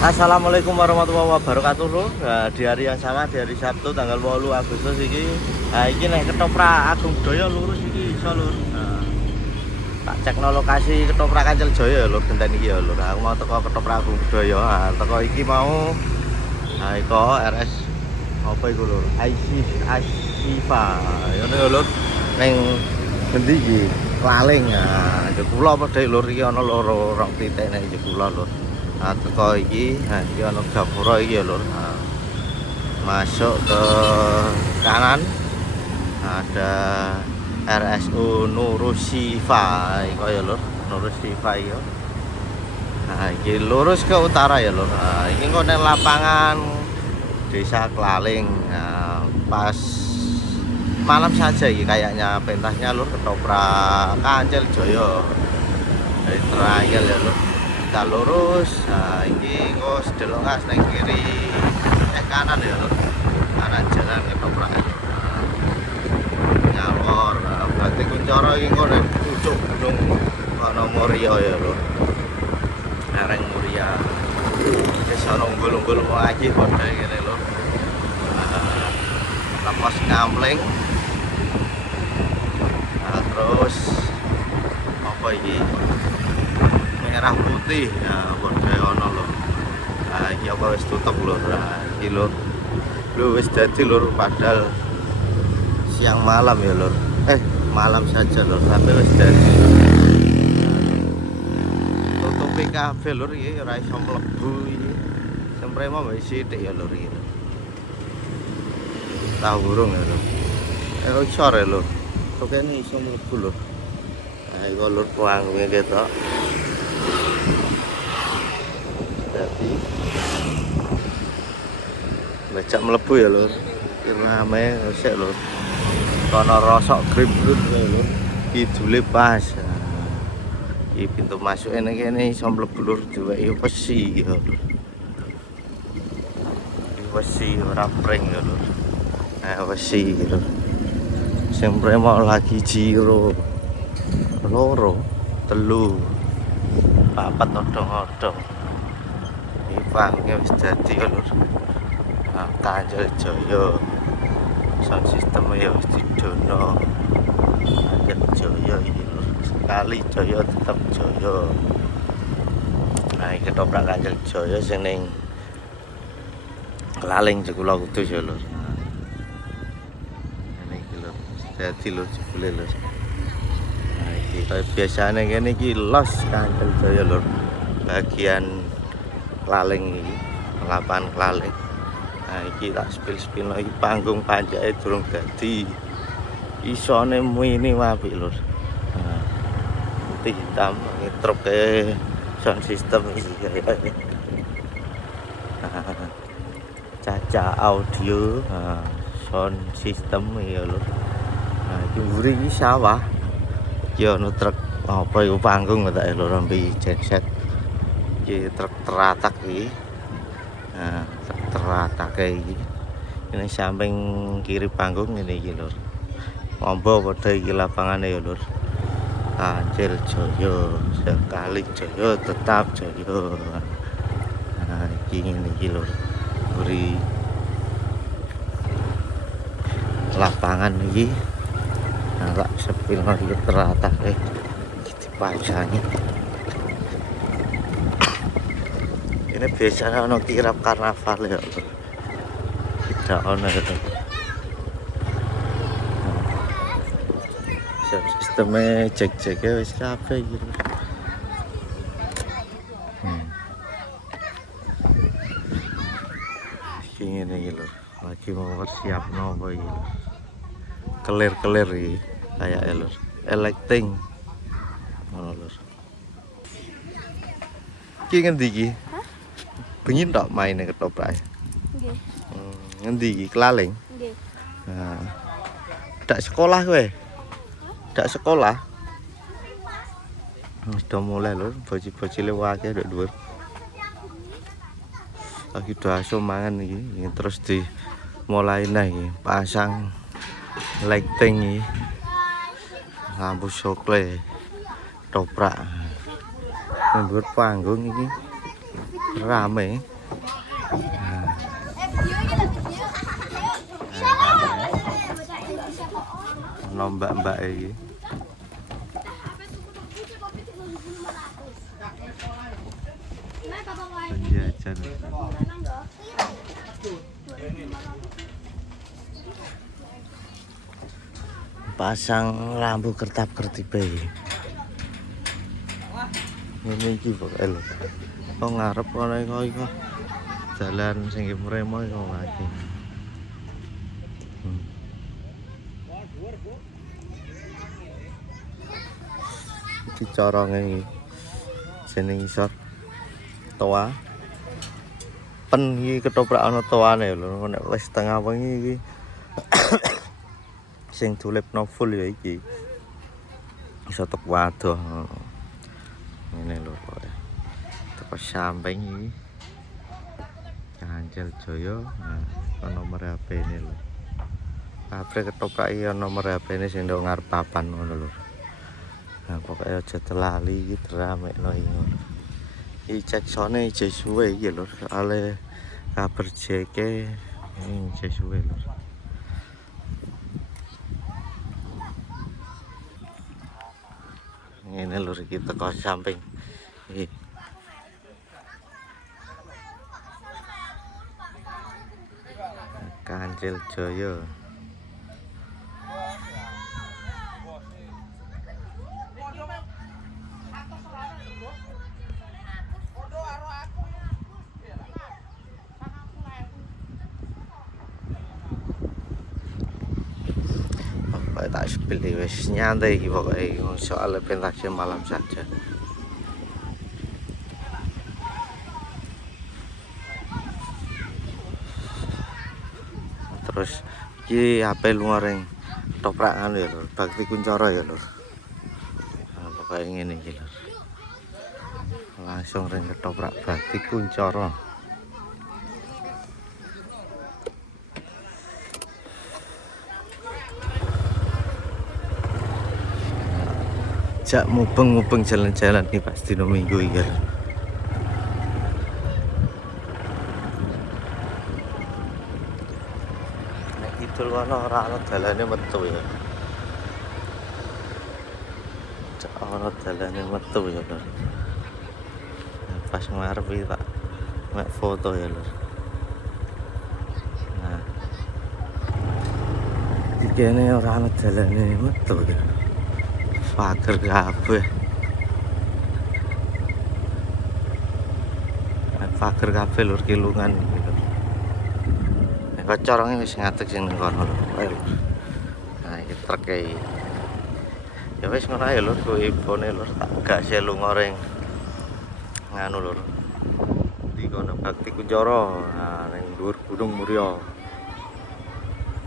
Assalamualaikum warahmatullahi wabarakatuh lur. Nah, di hari yang sama di hari Sabtu tanggal 8 Agustus iki. Nah, iki nek ketoprak Agung Daya lurus iki iso lur. Nah, tak cekno lokasi ketoprak Kancil Jaya lur genten iki ya lur. Aku mau teko ketoprak Agung Daya. Nah, teko iki mau iko RS apa iku lur? Asifa. Ya lur. Ning ngendi iki? Klaling. Nah, Jepula padha lur iki ana loro rong titik nek Jepula lur. Nah, teko iki, nah iki ana gapura iki ya lur. Nah, masuk ke kanan ada RSU Nurusifa iki ya lur. Nurusifa iki. Nah, iki lurus ke utara ya lur. Nah, iki kok nang lapangan Desa Klaling. Nah, pas malam saja iki kayaknya pentasnya lur ketoprak Kancil Jaya. Dari trial ya lur. Kita lurus, nah ini kok sedelok kas nang kiri kanan ya lur. Kanan jalan ketoprak nyalor, berarti kuncara iki kok nek pucuk gunung ana Muria ya lur. Areng Muria. Wis ana unggul-unggul lagi padha kene lur. Lepas Ngamling. Nah, terus apa iki? Merah putih ya padha ono lho. Nah iki apa wis tutup lho. Nah iki lho. Lho wis dadi lho padahal siang malam ya lho. Malam saja lho sampai wis dadi. Tutupi kabeh lho iki ora iso mlebu iki. Semprema wis sithik ya lho iki. Tahu burung ya lho. Icor ya lho. Kok kene iso mlebu lho. Nah iku lho puange ketok. Jadi becak melebu ya lur. Rame sik lur. Kono rosok grip-grip ya lur. Kidule pas. Iki pintu masuk kene iso mlebu lur diweki wesi ya lur. Wesi ora pring ya lur. Wesi lur. Sing premo lagi jiro. Loro, telu, papat odong-odong. Pangnya wis dadi lur. Nah, Kancil Jaya. Sound sistemnya ya wis didono. Kancil Jaya iki lur. Sekali Jaya tetap Jaya. Nah, iki ketoprak Kancil Jaya sing ning Klaling Jekula Kudus ya lur. Nah, iki lur. Dadi lur jebule lur. Nah, iki kaya biasane kene iki los Kancil Jaya lur. Bagian Klaling iki, lapangan Klaling. Nah iki tak spil-spil iki panggung panjake durung dadi. Isone muni apik lur. Nah, putih hitam ngetruke sound system iki kaya. Caca audio, sound system ya lur. Nah iki mburi iki sawah. Iki ono truk apa iku panggung tak lur ambi genset. Truk teratak iki. Nah, truk teratak iki. Ini samping kiri panggung ini iki lur. Mombo padha iki lapangane ya lur. Kancil Jaya, sekali Jaya tetap Jaya. Nah, iki ngene iki lur. Buri lapangan iki. Nah, tak sepil iki teratak iki dipajangi. Ini biasanya ono kirap karnaval ya lho. Tidak ono itu. Sistemnya cek-ceknya wis kabeh gitu. Ini iki lho. Lagi mau siap nopo iki lho. Kelir-kelir iki kayak ya lho. Electing. Ono lho. Iki ngendi iki? Pengin tak main ketoprak? Nggih. Ngendi iki? Klaling? Nggih. Nah. Dak sekolah kowe? Dak sekolah? Sudah mulai lho, bocil-bocil akeh nduk dhuwur. Lagi do aso mangan iki, terus di mulai iki pasang lighting iki. Lampu sokle, ketoprak. Nggur panggung iki. rame. Ono mbak-mbak iki. Jajan. Pasang lampu kertap-kertip iki. Ngene iki pokoke lho. Kok ngarep ana iku. Jalan sing mremo iku lagi. Iki corongnya iki. Sini ngisor. Toa. Pen iki ketoprak ana toane lho. Nek wis tengah wengi iki. Sing tulipno full ya iki. Iso tek wadoh. Ngene lho pokoke. Teko samping iki. Kancil Jaya, nah, nomor HP ini lho. Kabeh ketoprak iki nomor HP ini sing ndok ngarep papan ngono lho. Nah, pokoknya aja terlali iki dramekno iki ngono. Iki cek sone isih suwe iki lho, soalé kabar jeke ini isih suwe lho. Ngene lho iki teko samping. Iki Kancil Jaya. Pokoknya tak sepilih wis nyantai iki pokoknya soal pentas malam saja. Terus iki HP lunga ring toprakan ya lho, Bakti Kuncoro ya lho. Nah, pokoknya ngene iki lho. Langsung ring ketoprak Bakti Kuncoro. Jak mubeng-mubeng jalan-jalan nih pas dino Minggu iki. Kidul kono ora ana dalane metu ya. Cek ana dalane metu ya, Lur. Pas ngarep iki tak mek foto ya, Lur. Nah. Dikene ora ana dalane metu ya. Pager kabeh. Pager kabeh Lur kilungan gitu. Kocorongnya wis ngadeg sing ning kono lho. Ayo. Nah, iki truk e. Ya wis ngono ae lho, kuwi infone lho, tak gak lunga ring nganu lho. Di kono Bakti Kuncoro, nah ning dhuwur Gunung Muria.